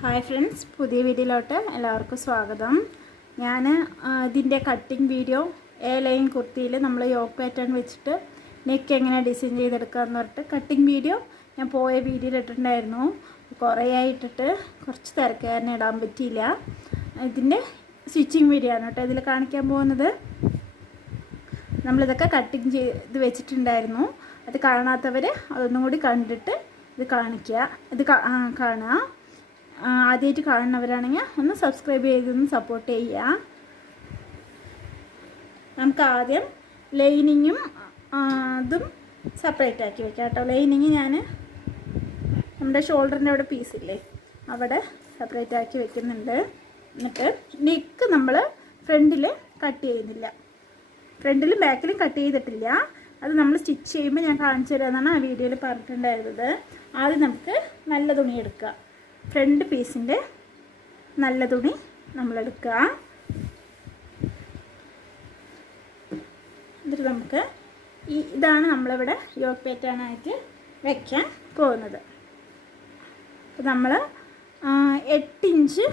Hi friends, പുതിയ വീഡിയോയിലോട്ട് എല്ലാവർക്കും സ്വാഗതം. ഞാൻ ഇതിൻ്റെ കട്ടിങ് വീഡിയോ എ ലൈൻ കുർത്തിയിൽ നമ്മൾ യോക്ക് പാറ്റേൺ വെച്ചിട്ട് നെക്ക് എങ്ങനെ ഡിസൈൻ ചെയ്തെടുക്കാമെന്ന് പറഞ്ഞിട്ട് കട്ടിങ് വീഡിയോ ഞാൻ പോയ വീഡിയോയിൽ ഇട്ടിട്ടുണ്ടായിരുന്നു. കുറേ ആയിട്ടിട്ട് കുറച്ച് തിരക്കാരനെ ഇടാൻ പറ്റിയില്ല. ഇതിൻ്റെ സ്റ്റിച്ചിങ് വീഡിയോ ആണ് കേട്ടോ ഇതിൽ കാണിക്കാൻ പോകുന്നത്. നമ്മളിതൊക്കെ കട്ടിങ് ചെയ്ത് വെച്ചിട്ടുണ്ടായിരുന്നു. അത് കാണാത്തവർ അതൊന്നും കൂടി കണ്ടിട്ട് ഇത് കാണിക്കുക, ഇത് കാണുക. ആദ്യമായിട്ട് കാണുന്നവരാണെങ്കിൽ ഒന്ന് സബ്സ്ക്രൈബ് ചെയ്തൊന്ന് സപ്പോർട്ട് ചെയ്യുക. നമുക്ക് ആദ്യം ലൈനിങ്ങും അതും സെപ്പറേറ്റ് ആക്കി വെക്കാം കേട്ടോ. ലൈനിങ് ഞാൻ നമ്മുടെ ഷോൾഡറിൻ്റെ അവിടെ പീസില്ലേ അവിടെ സെപ്പറേറ്റ് ആക്കി വെക്കുന്നുണ്ട്. എന്നിട്ട് നെക്ക് നമ്മൾ ഫ്രണ്ടിൽ കട്ട് ചെയ്യുന്നില്ല, ഫ്രണ്ടിലും ബാക്കിലും കട്ട് ചെയ്തിട്ടില്ല. അത് നമ്മൾ സ്റ്റിച്ച് ചെയ്യുമ്പോൾ ഞാൻ കാണിച്ചു തരാമെന്നാണ് ആ വീഡിയോയിൽ പറഞ്ഞിട്ടുണ്ടായിരുന്നത്. ആദ്യം നമുക്ക് നല്ല തുണി എടുക്കുക, ഫ്രണ്ട് പീസിൻ്റെ നല്ല തുണി നമ്മളെടുക്കുക. എന്നിട്ട് നമുക്ക് ഇതാണ് നമ്മളിവിടെ യോക്ക് പാറ്റേണായിട്ട് വയ്ക്കാൻ പോകുന്നത്. അപ്പോൾ നമ്മൾ 8 ഇഞ്ച്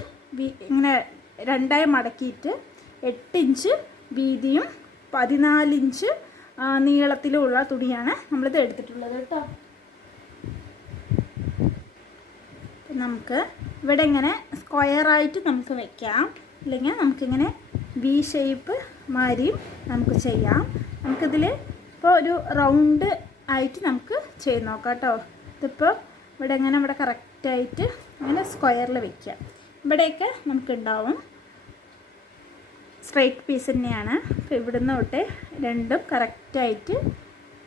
ഇങ്ങനെ രണ്ടായി മടക്കിയിട്ട് 8 ഇഞ്ച് വീതിയും 14 ഇഞ്ച് നീളത്തിലുമുള്ള തുണിയാണ് നമ്മളിത് എടുത്തിട്ടുള്ളത് കേട്ടോ. നമുക്ക് ഇവിടെ ഇങ്ങനെ സ്ക്വയറായിട്ട് നമുക്ക് വെക്കാം, അല്ലെങ്കിൽ നമുക്കിങ്ങനെ വി ഷേപ്പ് മാതിരിയും നമുക്ക് ചെയ്യാം. നമുക്കിതിൽ ഇപ്പോൾ ഒരു റൗണ്ട് ആയിട്ട് നമുക്ക് ചെയ്ത് നോക്കാം കേട്ടോ. ഇതിപ്പോൾ ഇവിടെ ഇങ്ങനെ ഇവിടെ കറക്റ്റായിട്ട് അങ്ങനെ സ്ക്വയറിൽ വയ്ക്കാം. ഇവിടെയൊക്കെ നമുക്കുണ്ടാവും സ്ട്രൈറ്റ് പീസ് തന്നെയാണ്. അപ്പോൾ ഇവിടുന്ന് തൊട്ട് രണ്ടും കറക്റ്റായിട്ട്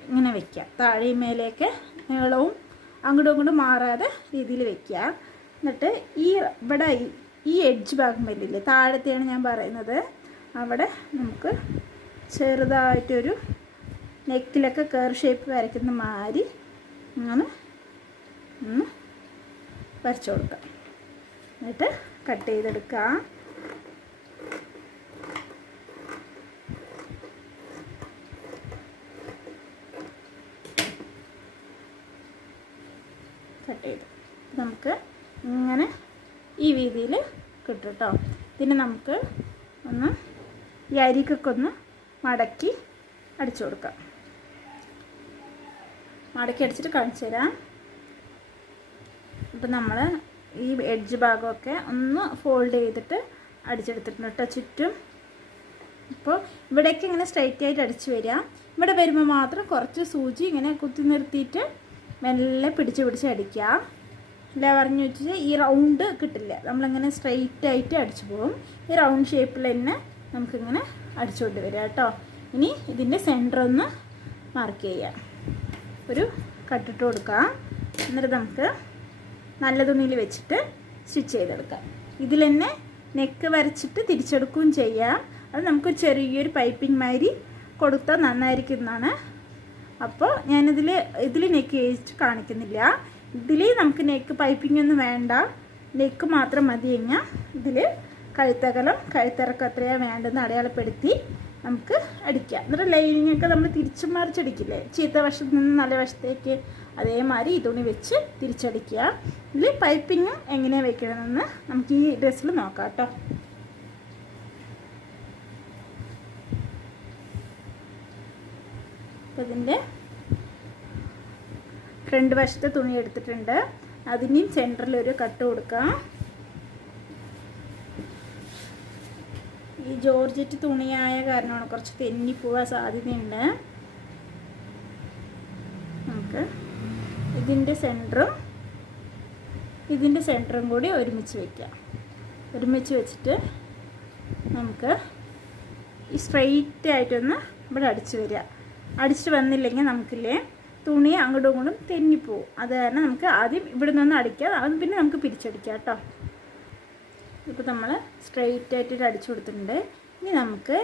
ഇങ്ങനെ വയ്ക്കാം. താഴെയും മേലെയൊക്കെ നീളവും അങ്ങോട്ടും ഇങ്ങോട്ടും മാറാതെ രീതിയിൽ വയ്ക്കുക. എന്നിട്ട് ഇവിടെ ഈ എഡ്ജ് ഭാഗം വരില്ലേ, താഴത്തെയാണ് ഞാൻ പറയുന്നത്, അവിടെ നമുക്ക് ചെറുതായിട്ടൊരു നെക്കിലൊക്കെ കർവ് ഷേപ്പ് വരയ്ക്കുന്ന മാതിരി അങ്ങനെ ഒന്ന് വരച്ചു കൊടുക്കാം. എന്നിട്ട് കട്ട് ചെയ്തെടുക്കാം. കട്ട് ചെയ്ത് നമുക്ക് ഇങ്ങനെ ഈ രീതിയിൽ കിട്ടും കേട്ടോ. ഇതിന് നമുക്ക് ഒന്ന് ഈ അരിക്കൊക്കെ ഒന്ന് മടക്കി അടിച്ചു കൊടുക്കാം. മടക്കി അടിച്ചിട്ട് കാണിച്ചു തരാം. ഇപ്പം നമ്മൾ ഈ എഡ്ജ് ഭാഗമൊക്കെ ഒന്ന് ഫോൾഡ് ചെയ്തിട്ട് അടിച്ചെടുത്തിട്ടുണ്ട് കേട്ടോ ചുറ്റും. ഇപ്പോൾ ഇവിടേക്ക് ഇങ്ങനെ സ്ട്രൈറ്റ് ആയിട്ട് അടിച്ചു വരിക. ഇവിടെ വരുമ്പോൾ മാത്രം കുറച്ച് സൂചി ഇങ്ങനെ കുത്തി നിർത്തിയിട്ട് മെല്ലെ പിടിച്ച് അടിക്കുക. അല്ല പറഞ്ഞു വെച്ചാൽ ഈ റൗണ്ട് കിട്ടില്ല, നമ്മളിങ്ങനെ സ്ട്രെയിറ്റ് ആയിട്ട് അടിച്ചു പോകും. ഈ റൗണ്ട് ഷേപ്പിൽ തന്നെ നമുക്കിങ്ങനെ അടിച്ചുകൊണ്ട് വരിക കേട്ടോ. ഇനി ഇതിൻ്റെ സെൻറ്റർ ഒന്ന് മാർക്ക് ചെയ്യാം, ഒരു കട്ടിട്ട് കൊടുക്കാം. എന്നിട്ട് നമുക്ക് നല്ല തുണിയിൽ വെച്ചിട്ട് സ്റ്റിച്ച് ചെയ്തെടുക്കാം. ഇതിൽ തന്നെ നെക്ക് വരച്ചിട്ട് തിരിച്ചെടുക്കുകയും ചെയ്യാം. അത് നമുക്ക് ചെറിയൊരു പൈപ്പിംഗ് മാതിരി കൊടുത്താൽ നന്നായിരിക്കുന്നതാണ്. അപ്പോൾ ഇതിൽ നെക്ക് വെച്ചിട്ട് കാണിക്കുന്നില്ല. ഇതിൽ നമുക്ക് നെക്ക് പൈപ്പിംഗ് ഒന്നും വേണ്ട, നെക്ക് മാത്രം മതി. കഴിഞ്ഞാൽ ഇതിൽ കഴുത്തിറക്കം എത്രയാണ് വേണ്ടതെന്ന് അടയാളപ്പെടുത്തി നമുക്ക് അടിക്കാം. എന്നിട്ട് ലൈനിങ്ങൊക്കെ നമ്മൾ തിരിച്ചും മറിച്ചടിക്കില്ലേ, ചീത്ത വശത്ത് നിന്ന് നല്ല വശത്തേക്ക്, അതേമാതിരി ഈ തുണി വെച്ച് തിരിച്ചടിക്കുക. ഇതിൽ പൈപ്പിങ്ങും എങ്ങനെയാണ് വെക്കണമെന്ന് നമുക്ക് ഈ ഡ്രസ്സിൽ നോക്കാം കേട്ടോ. അപ്പോൾ ഇതിൻ്റെ ഫ്രണ്ട് വശത്തെ തുണി എടുത്തിട്ടുണ്ട്, അതിനും സെൻറ്ററിലൊരു കട്ട് കൊടുക്കാം. ഈ ജോർജറ്റ് തുണിയായ കാരണമാണ് കുറച്ച് തെന്നിപ്പോവാൻ സാധ്യതയുണ്ട്. നമുക്ക് ഇതിൻ്റെ സെൻറ്ററും കൂടി ഒരുമിച്ച് വയ്ക്കാം. ഒരുമിച്ച് വെച്ചിട്ട് നമുക്ക് ഈ സ്ട്രെയിറ്റ് ആയിട്ടൊന്ന് ഇവിടെ അടിച്ചു വരിക. അടിച്ചിട്ട് വന്നില്ലെങ്കിൽ നമുക്കില്ലേ തുണി അങ്ങോട്ടും ഇങ്ങോട്ടും തെന്നിപ്പോവും. അത് കാരണം നമുക്ക് ആദ്യം ഇവിടെ നിന്ന് അടിക്കാം, അത് പിന്നെ നമുക്ക് പിരിച്ചടിക്കാം കേട്ടോ. ഇപ്പോൾ നമ്മൾ സ്ട്രെയിറ്റ് ആയിട്ട് അടിച്ചു കൊടുത്തിട്ടുണ്ട്. ഇനി നമുക്ക്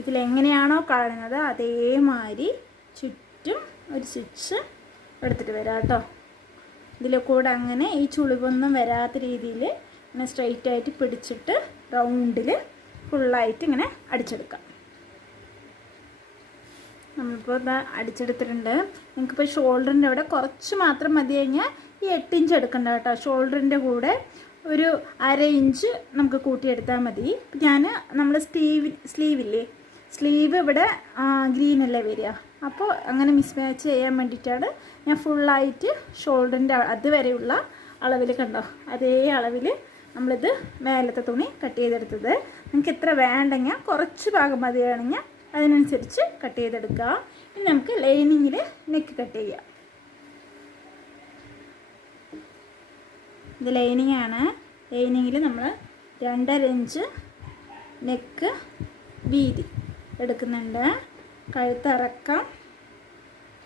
ഇതിലെങ്ങനെയാണോ കാണുന്നത് അതേമാതിരി ചുറ്റും ഒരു സ്റ്റിച്ച് എടുത്തിട്ട് വരാം കേട്ടോ. ഇതിൽ കൂടെ അങ്ങനെ ഈ ചുളിവൊന്നും വരാത്ത രീതിയിൽ ഇങ്ങനെ സ്ട്രെയിറ്റ് ആയിട്ട് പിടിച്ചിട്ട് റൗണ്ടിൽ ഫുള്ളായിട്ട് ഇങ്ങനെ അടിച്ചെടുക്കാം. നമ്മളിപ്പോൾ ഇതാ അടിച്ചെടുത്തിട്ടുണ്ട്. നിങ്ങൾക്കിപ്പോൾ ഷോൾഡറിൻ്റെ അവിടെ കുറച്ച് മാത്രം മതി കഴിഞ്ഞാൽ ഈ 8 ഇഞ്ച് എടുക്കണ്ട കേട്ടോ. ഷോൾഡറിൻ്റെ കൂടെ ഒരു 1/2 ഇഞ്ച് നമുക്ക് കൂട്ടിയെടുത്താൽ മതി. ഞാൻ നമ്മൾ സ്ലീവില്ലേ, സ്ലീവ് ഇവിടെ ഗ്രീൻ അല്ലേ വരിക, അപ്പോൾ അങ്ങനെ മിസ് മാച്ച് ചെയ്യാൻ വേണ്ടിയിട്ടാണ് ഞാൻ ഫുള്ളായിട്ട് ഷോൾഡറിൻ്റെ അതുവരെയുള്ള അളവിൽ കണ്ടോ അതേ അളവിൽ നമ്മളിത് മേലത്തെ തുണി കട്ട് ചെയ്തെടുത്തത്. നിങ്ങൾക്ക് എത്ര വേണ്ടെങ്കിൽ കുറച്ച് ഭാഗം മതിയാണെങ്കിൽ അതിനനുസരിച്ച് കട്ട് ചെയ്തെടുക്കുക. ഇനി നമുക്ക് ലൈനിങ്ങിൽ നെക്ക് കട്ട് ചെയ്യാം. ഇത് ലൈനിങ്ങാണ്. ലൈനിങ്ങിൽ നമ്മൾ 2.5 ഇഞ്ച് നെക്ക് വീതി എടുക്കുന്നുണ്ട്. കഴുത്തിറക്കം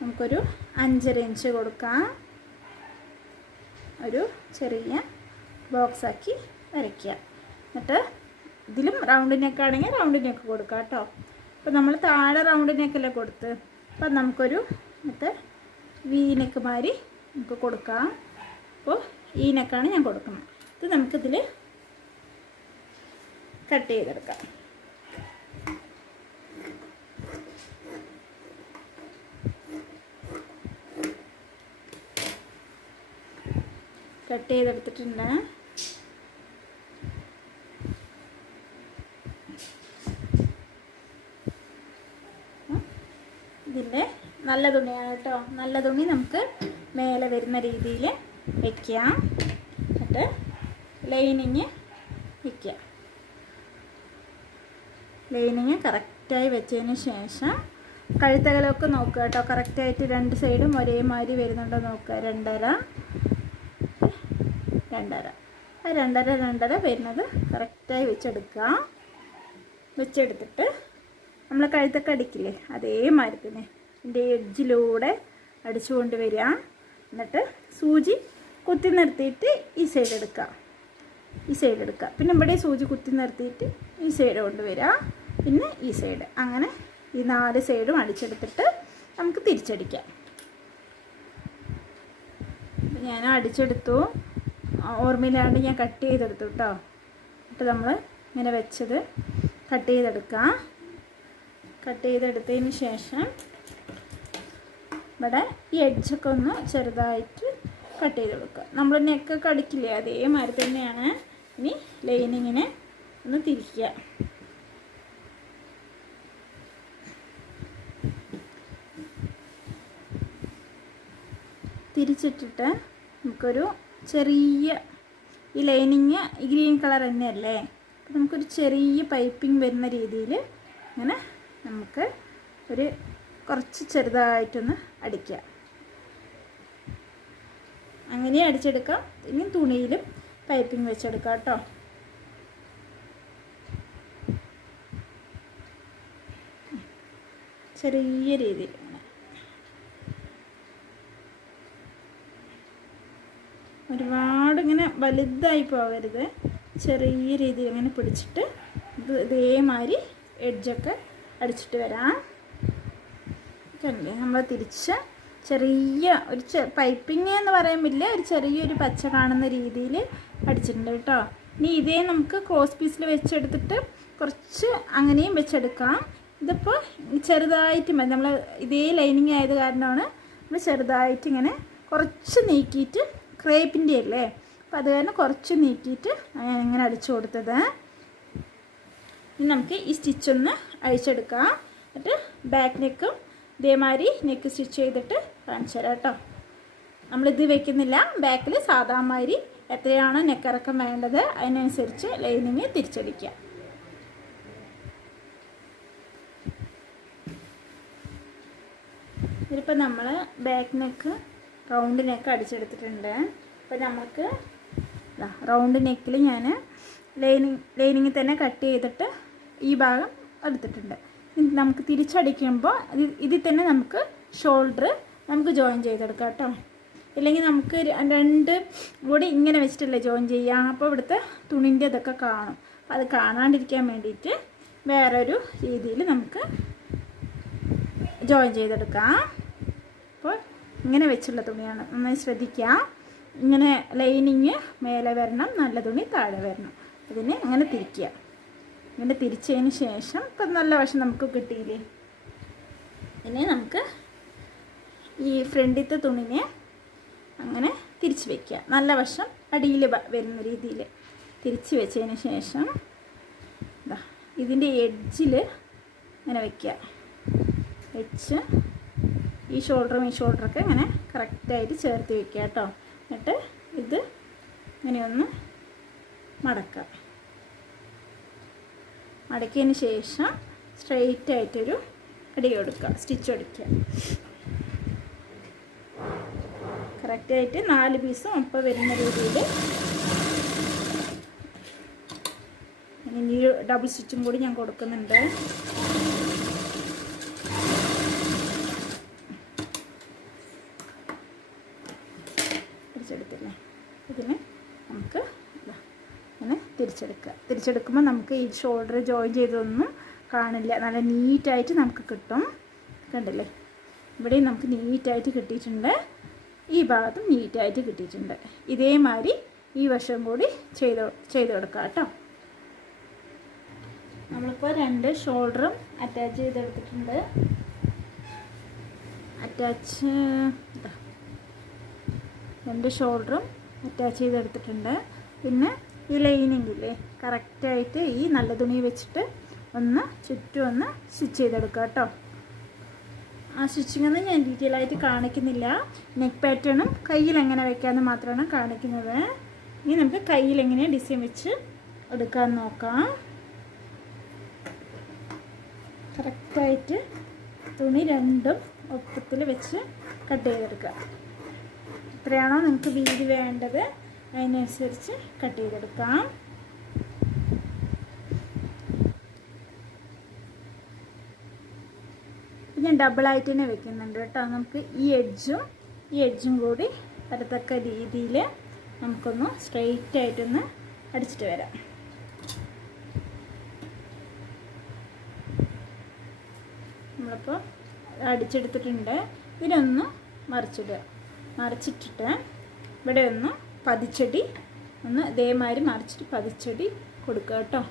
നമുക്കൊരു 5.5 ഇഞ്ച് കൊടുക്കാം. ഒരു ചെറിയ ബോക്സാക്കി വരയ്ക്കുക. എന്നിട്ട് ഇതിലും റൗണ്ട് നെക്കാണെങ്കിൽ റൗണ്ട് നെക്ക് കൊടുക്കുക കേട്ടോ. അപ്പോൾ നമ്മൾ താഴെ റൗണ്ട് നെക്കല്ലേ കൊടുത്ത്, അപ്പം നമുക്കൊരു എന്നിട്ട് വി നെക്ക് മാതിരി നമുക്ക് കൊടുക്കാം. അപ്പോൾ ഈ നെക്കാണ് ഞാൻ കൊടുക്കുന്നത്. ഇത് നമുക്കിതിൽ കട്ട് ചെയ്തെടുക്കാം. കട്ട് ചെയ്തെടുത്തിട്ടുണ്ട്. ഇതിൻ്റെ നല്ല തുണിയാണ് കേട്ടോ. നല്ല തുണി നമുക്ക് മേലെ വരുന്ന രീതിയിൽ വയ്ക്കാം. എന്നിട്ട് ലൈനിങ് വയ്ക്കുക. ലൈനിങ് കറക്റ്റായി വെച്ചതിന് ശേഷം കഴുത്തകലൊക്കെ നോക്കുക കേട്ടോ. കറക്റ്റായിട്ട് 2 സൈഡും ഒരേമാതിരി വരുന്നുണ്ടോ നോക്കുക. 2.5 ആ 2.5 വരുന്നത് കറക്റ്റായി വെച്ചെടുക്കുക. വെച്ചെടുത്തിട്ട് നമ്മൾ കഴുത്തൊക്കെ അടിക്കില്ലേ അതേമാതിരി തന്നെ ഇതിൻ്റെ എഡ്ജിലൂടെ അടിച്ചു കൊണ്ട് വരിക. എന്നിട്ട് സൂചി കുത്തി നിർത്തിയിട്ട് ഈ സൈഡ് എടുക്കുക, ഈ സൈഡ് എടുക്കുക. പിന്നെ ഇവിടെ സൂചി കുത്തി നിർത്തിയിട്ട് ഈ സൈഡ് കൊണ്ടുവരിക, പിന്നെ ഈ സൈഡ്. അങ്ങനെ ഈ 4 സൈഡും അടിച്ചെടുത്തിട്ട് നമുക്ക് തിരിച്ചടിക്കാം. ഞാൻ അടിച്ചെടുത്തു, ഓർമ്മയിലാണ്ട് ഞാൻ കട്ട് ചെയ്തെടുത്തു കേട്ടോ. എന്നിട്ട് നമ്മൾ ഇങ്ങനെ വെച്ചത് കട്ട് ചെയ്തെടുക്കാം. കട്ട് ചെയ്തെടുത്തതിന് ശേഷം ഇവിടെ ഈ എഡ്ജൊക്കെ ഒന്ന് ചെറുതായിട്ട് കട്ട് ചെയ്ത് കൊടുക്കുക. നമ്മൾ നെക്കൊക്കെ അടിക്കില്ലേ അതേമാതിരി തന്നെയാണ്. ഇനി ലൈനിങ്ങിനെ ഒന്ന് തിരിക്കുക. തിരിച്ചിട്ടിട്ട് നമുക്കൊരു ചെറിയ ഈ ലൈനിങ് ഗ്രീൻ കളർ തന്നെയല്ലേ, അപ്പോൾ നമുക്കൊരു ചെറിയ പൈപ്പിംഗ് വരുന്ന രീതിയിൽ ഇങ്ങനെ നമുക്ക് ഒരു കുറച്ച് ചെറുതായിട്ടൊന്ന് അടിക്കുക. അങ്ങനെ അടിച്ചെടുക്കാം. ഇനി തുണിയിലും പൈപ്പിംഗ് വെച്ചെടുക്കാം കേട്ടോ. ചെറിയ രീതിയിൽ ഇങ്ങനെ ഒരുപാട് ഇങ്ങനെ വലുതായി പോകരുത്. ചെറിയ രീതിയിൽ ഇങ്ങനെ പിടിച്ചിട്ട് ഇത് ഇതേമാതിരി എഡ്ജൊക്കെ അടിച്ചിട്ട് വരാം. കണ്ടില്ലേ, നമ്മൾ തിരിച്ച് ചെറിയ ഒരു പൈപ്പിങ് എന്ന് പറയുമ്പില്ല, ഒരു ചെറിയൊരു പച്ച കാണുന്ന രീതിയിൽ അടിച്ചിട്ടുണ്ട് കേട്ടോ. ഇനി ഇതേ നമുക്ക് ക്രോസ് പീസിൽ വെച്ചെടുത്തിട്ട് കുറച്ച് അങ്ങനെയും വെച്ചെടുക്കാം. ഇതിപ്പോൾ ചെറുതായിട്ട് മതി. നമ്മൾ ഇതേ ലൈനിങ് ആയത് കാരണമാണ് നമ്മൾ ചെറുതായിട്ട് ഇങ്ങനെ കുറച്ച് നീക്കിയിട്ട്, ക്രേപ്പിൻ്റെ അല്ലേ, അപ്പോൾ അത് കാരണം കുറച്ച് നീക്കിയിട്ട് ഇങ്ങനെ അടിച്ചു കൊടുത്തത്. ഇനി നമുക്ക് ഈ സ്റ്റിച്ചൊന്ന് അഴിച്ചെടുക്കാം. എന്നിട്ട് ബാക്ക് നെക്കും ഇതേമാതിരി നെക്ക് സ്റ്റിച്ച് ചെയ്തിട്ട് കാണിച്ചു തരാം കേട്ടോ. നമ്മളിത് വെക്കുന്നില്ല, ബാക്കിൽ സാധാമാതിരി എത്രയാണോ നെക്കിറക്കം വേണ്ടത് അതിനനുസരിച്ച് ലൈനിങ് തിരിച്ചടിക്കുക. ഇതിപ്പോൾ നമ്മൾ ബാക്ക് നെക്ക് റൗണ്ട് നെക്ക് അടിച്ചെടുത്തിട്ടുണ്ട്. അപ്പോൾ നമുക്ക് റൗണ്ട് നെക്കിൽ ഞാൻ ലൈനിങ് തന്നെ കട്ട് ചെയ്തിട്ട് ഈ ഭാഗം എടുത്തിട്ടുണ്ട്. നമുക്ക് തിരിച്ചടിക്കുമ്പോൾ ഇതിൽ തന്നെ നമുക്ക് ഷോൾഡർ നമുക്ക് ജോയിൻ ചെയ്തെടുക്കാം കേട്ടോ. ഇല്ലെങ്കിൽ നമുക്ക് 2 കൂടി ഇങ്ങനെ വെച്ചിട്ടല്ലേ ജോയിൻ ചെയ്യാം. അപ്പോൾ ഇവിടുത്തെ തുണിൻ്റെ ഇതൊക്കെ കാണും. അത് കാണാണ്ടിരിക്കാൻ വേണ്ടിയിട്ട് വേറൊരു രീതിയിൽ നമുക്ക് ജോയിൻ ചെയ്തെടുക്കാം. അപ്പോൾ ഇങ്ങനെ വെച്ചുള്ള തുണിയാണ്, നന്നായി ശ്രദ്ധിക്കുക. ഇങ്ങനെ ലൈനിങ് മേലെ വരണം, നല്ല തുണി താഴെ വരണം. അതിനെ അങ്ങനെ തിരിക്കുക. ഇങ്ങനെ തിരിച്ചതിന് ശേഷം ഇപ്പം നല്ല വശം നമുക്ക് കിട്ടിയില്ലേ, ഇനി നമുക്ക് ഈ ഫ്രണ്ടിലത്തെ തുണിനെ അങ്ങനെ തിരിച്ച് വയ്ക്കുക. നല്ല വശം അടിയിൽ വരുന്ന രീതിയിൽ തിരിച്ച് വെച്ചതിന് ശേഷം ഇതിൻ്റെ എഡ്ജിൽ ഇങ്ങനെ വയ്ക്കുക. വെച്ച് ഈ ഷോൾഡറൊക്കെ ഇങ്ങനെ കറക്റ്റായിട്ട് ചേർത്ത് വയ്ക്കുക കേട്ടോ. എന്നിട്ട് ഇത് ഇങ്ങനെയൊന്ന് മടക്കുക. മടക്കിയതിന് ശേഷം സ്ട്രെയിറ്റ് ആയിട്ടൊരു അടി കൊടുക്കുക, സ്റ്റിച്ച് അടിക്കുക. കറക്റ്റായിട്ട് 4 പീസും ഒപ്പം വരുന്ന രീതിയിൽ. ഇനി ഡബിൾ സ്റ്റിച്ചും കൂടി ഞാൻ കൊടുക്കുന്നുണ്ട്. തിരിച്ചെടുത്തില്ലേ? ഇതിന് നമുക്ക് ഇങ്ങനെ തിരിച്ചെടുക്കുമ്പോൾ നമുക്ക് ഈ ഷോൾഡർ ജോയിൻ ചെയ്തൊന്നും കാണില്ല. നല്ല നീറ്റായിട്ട് നമുക്ക് കിട്ടും. കണ്ടില്ലേ? ഇവിടെയും നമുക്ക് നീറ്റായിട്ട് കിട്ടിയിട്ടുണ്ട്. ഈ ഭാഗത്തും നീറ്റായിട്ട് കിട്ടിയിട്ടുണ്ട്. ഇതേമാതിരി ഈ വശം കൂടി ചെയ്ത് കൊടുക്കാം കേട്ടോ. നമ്മളിപ്പോൾ 2 ഷോൾഡറും അറ്റാച്ച് ചെയ്തെടുത്തിട്ടുണ്ട്. രണ്ട് ഷോൾഡറും അറ്റാച്ച് ചെയ്തെടുത്തിട്ടുണ്ട്. പിന്നെ ഈ ലൈനിങ് ഇല്ലേ, കറക്റ്റായിട്ട് ഈ നല്ല തുണി വെച്ചിട്ട് ഒന്ന് ചുറ്റും ഒന്ന് സ്റ്റിച്ച് ചെയ്തെടുക്കുക കേട്ടോ. ആ സ്റ്റിച്ചിങ്ങൊന്നും ഞാൻ ഡീറ്റെയിൽ ആയിട്ട് കാണിക്കുന്നില്ല. നെക്ക് പാറ്റേണും കയ്യിൽ എങ്ങനെ വെക്കാമെന്ന് മാത്രമാണ് കാണിക്കുന്നത്. ഇനി നമുക്ക് കയ്യിൽ എങ്ങനെ ഡിസൈൻ വെച്ച് എടുക്കാൻ നോക്കാം. കറക്റ്റായിട്ട് തുണി രണ്ടും ഒപ്പത്തിൽ വെച്ച് കട്ട് ചെയ്തെടുക്കുക. എത്രയാണോ നിങ്ങൾക്ക് വീതി വേണ്ടത് അതിനനുസരിച്ച് കട്ട് ചെയ്തെടുക്കാം. ഞാൻ ഡബിളായിട്ട് തന്നെ വെക്കുന്നുണ്ട് കേട്ടോ. നമുക്ക് ഈ എഡ്ജും കൂടി വരത്തക്ക രീതിയിൽ നമുക്കൊന്ന് സ്ട്രെയിറ്റ് ആയിട്ടൊന്ന് അടിച്ചിട്ട് വരാം. നമ്മളിപ്പോൾ അടിച്ചെടുത്തിട്ടുണ്ട്. ഇതിനൊന്ന് മറിച്ചിട്ടിട്ട് ഇവിടെ ഒന്ന് പതിച്ചടി ഒന്ന് ഇതേമാതിരി മറിച്ചിട്ട് പതിച്ചടി കൊടുക്കുക കേട്ടോ.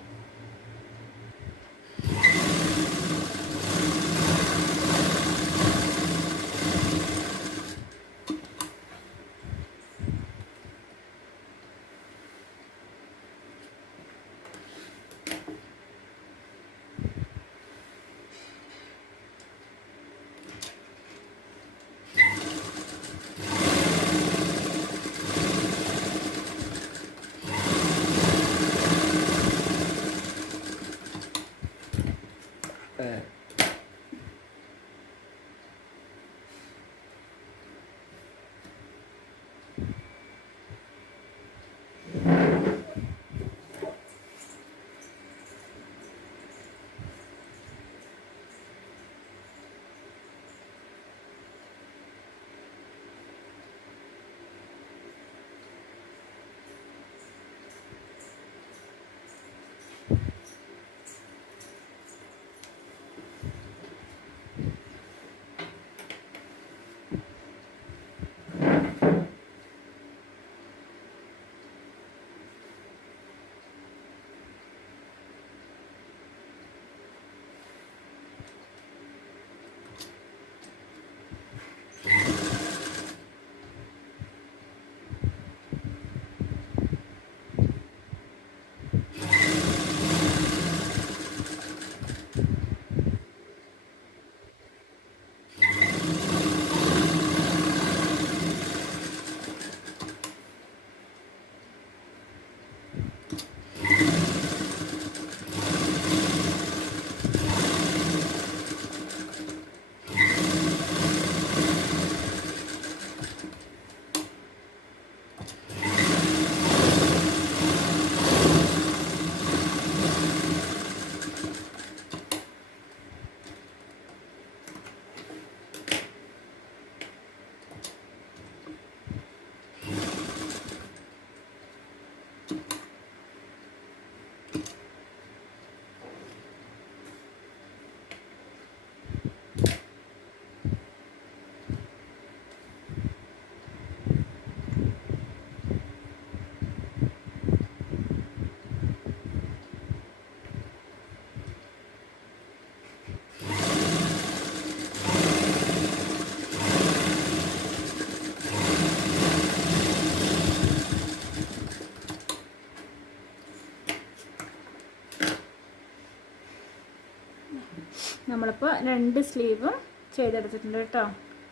നമ്മളിപ്പോൾ 2 സ്ലീവും ചെയ്തെടുത്തിട്ടുണ്ട് കേട്ടോ.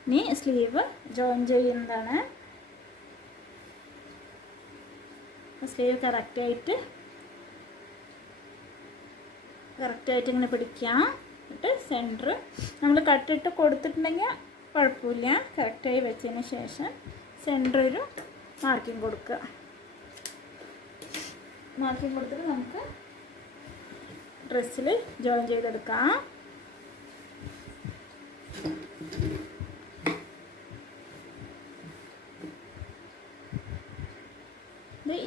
ഇനി സ്ലീവ് ജോയിൻ ചെയ്യുന്നതാണ്. സ്ലീവ് കറക്റ്റായിട്ട് ഇങ്ങനെ പിടിക്കാം. എന്നിട്ട് സെൻറ്റർ നമ്മൾ കട്ടിട്ട് കൊടുത്തിട്ടുണ്ടെങ്കിൽ കുഴപ്പമില്ല. കറക്റ്റായി വെച്ചതിന് ശേഷം സെൻറ്റർ ഒരു മാർക്കിംഗ് കൊടുക്കുക. മാർക്കിംഗ് കൊടുത്തിട്ട് നമുക്ക് ഡ്രസ്സിൽ ജോയിൻ ചെയ്തെടുക്കാം.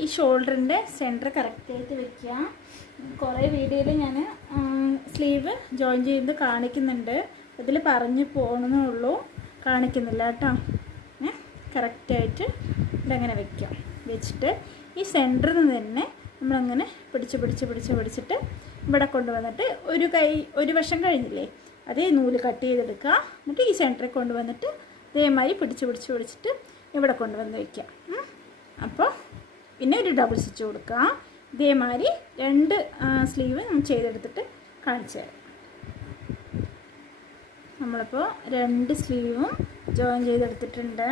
ഈ ഷോൾഡറിൻ്റെ സെൻറ്റർ കറക്റ്റായിട്ട് വെക്കുക. കുറേ വീഡിയോയിൽ ഞാൻ സ്ലീവ് ജോയിൻ ചെയ്ത് കാണിക്കുന്നുണ്ട്. അതിൽ പറഞ്ഞു പോകണമെന്നേ ഉള്ളൂ, കാണിക്കുന്നില്ല കേട്ടോ. കറക്റ്റായിട്ട് ഇതങ്ങനെ വെക്കാം. വെച്ചിട്ട് ഈ സെൻറ്ററിൽ നിന്ന് തന്നെ നമ്മളങ്ങനെ പിടിച്ചിട്ട് ഇവിടെ കൊണ്ടുവന്നിട്ട് ഒരു വശം കഴിഞ്ഞില്ലേ, അതേ നൂല് കട്ട് ചെയ്തെടുക്കുക. എന്നിട്ട് ഈ സെൻറ്ററിൽ കൊണ്ടുവന്നിട്ട് ഇതേമാതിരി പിടിച്ചിട്ട് ഇവിടെ കൊണ്ടുവന്ന് വയ്ക്കുക. അപ്പോൾ പിന്നെ ഒരു ഡബിൾ സ്റ്റിച്ച് കൊടുക്കുക. ഇതേമാതിരി 2 സ്ലീവ് നമ്മൾ ചെയ്തെടുത്തിട്ട് കാണിച്ചു തരാം. നമ്മളിപ്പോൾ 2 സ്ലീവും ജോയിൻ ചെയ്തെടുത്തിട്ടുണ്ട്.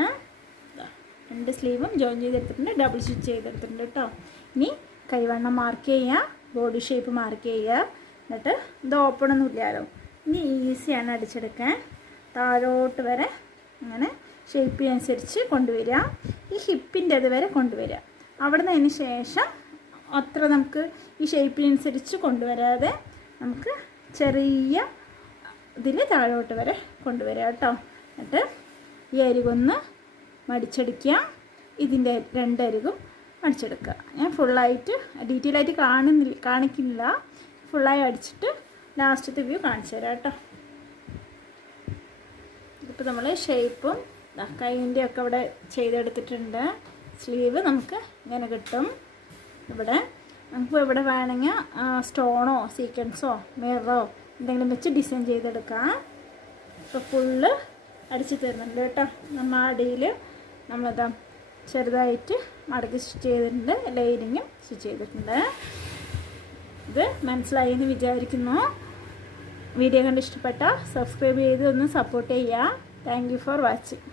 2 സ്ലീവും ജോയിൻ ചെയ്തെടുത്തിട്ടുണ്ട്, ഡബിൾ സ്റ്റിച്ച് ചെയ്തെടുത്തിട്ടുണ്ട് കേട്ടോ. ഇനി കൈവണ്ണം മാർക്ക് ചെയ്യുക, ബോഡി ഷേപ്പ് മാർക്ക് ചെയ്യുക. എന്നിട്ട് ഇത് ഓപ്പണൊന്നും ഇല്ലല്ലോ, ഇനി ഈസിയാണ് അടിച്ചെടുക്കാൻ. താഴോട്ട് വരെ അങ്ങനെ ഷേപ്പിനനുസരിച്ച് കൊണ്ടുവരിക. ഈ ഹിപ്പിൻ്റെ അത് വരെ കൊണ്ടുവരിക. അവിടെ നിന്ന് അതിന് ശേഷം അത്ര നമുക്ക് ഈ ഷേപ്പിനനുസരിച്ച് കൊണ്ടുവരാതെ നമുക്ക് ചെറിയ ഇതിൽ താഴോട്ട് വരെ കൊണ്ടുവരിക കേട്ടോ. എന്നിട്ട് ഈ അരികൊന്ന് മടിച്ചടിക്കുക, ഇതിൻ്റെ 2 അരികും മടിച്ചെടുക്കുക. ഞാൻ ഫുള്ളായിട്ട് ഡീറ്റെയിൽ ആയിട്ട് കാണിക്കില്ല, ഫുള്ളായി അടിച്ചിട്ട് ലാസ്റ്റത്തെ വ്യൂ കാണിച്ചു തരാം കേട്ടോ. ഇപ്പോൾ നമ്മൾ ഷേപ്പും കൈൻ്റെ ഒക്കെ ഇവിടെ ചെയ്തെടുത്തിട്ടുണ്ട്. സ്ലീവ് നമുക്ക് ഇങ്ങനെ കിട്ടും. നമുക്ക് ഇവിടെ വേണമെങ്കിൽ സ്റ്റോണോ സീക്വൻസോ മിററോ എന്തെങ്കിലും വെച്ച് ഡിസൈൻ ചെയ്തെടുക്കാം. ഇപ്പോൾ ഫുള്ള് അടിച്ച് തരുന്നുണ്ട് കേട്ടോ. നമ്മൾ അടിയിൽ നമ്മളിതാ ചെറുതായിട്ട് മടക്കി സ്റ്റിച്ച് ചെയ്തിട്ടുണ്ട്, ലൈനിങ്ങും സ്റ്റിച്ച് ചെയ്തിട്ടുണ്ട്. ഇത് മനസ്സിലായി എന്ന് വിചാരിക്കുന്നു. വീഡിയോ കണ്ട് ഇഷ്ടപ്പെട്ടാൽ സബ്സ്ക്രൈബ് ചെയ്ത് ഒന്ന് സപ്പോർട്ട് ചെയ്യുക. Thank you for watching.